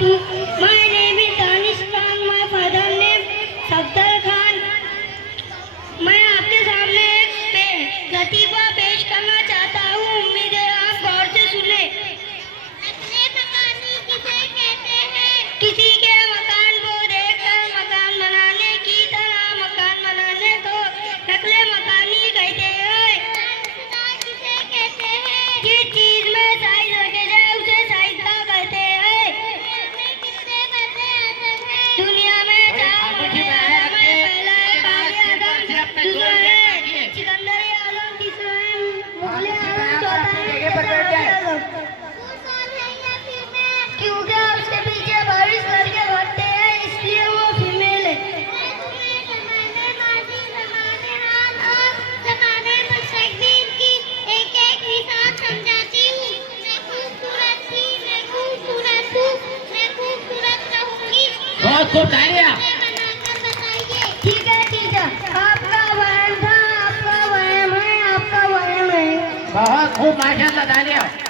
थी। My name is Danish Khan, my father name Safdar Khan. मैं आपके सामने एक लतीफ़ा पेश करना चाहता हूँ, उम्मीद है आप गौर से सुने। नकले मकानी किसे कहते हैं? किसी के मकान को देखकर मकान बनाने की तरह मकान बनाने को नकले मकानी कहते हैं। किसे कहते हैं? जिस चीज में साइज रखे जाए उसे साइजदा कहते हैं। दुनिया में चार बड़े आदम हैं, पहला है काज़ी आदम, दूसरा है सिकंदर आजम, तीसरा है मुगल आजम, चौथा है आजम। क्योंकि उसके पीछे 22 लड़के भागते हैं, इसलिए वो फीमेल है। एक-एक हिसाब समझाती हूँ। मैं खूबसूरत थी, मैं खूबसूरत हूँ, मैं खूबसूरत रहूंगी। बहुत खूब तालियां। बनाकर बताइए। ठीक है टीचर, आपका वहम था, आपका वहम है, आपका वहम है। बहुत खूब, माशाल्लाह, तालियां।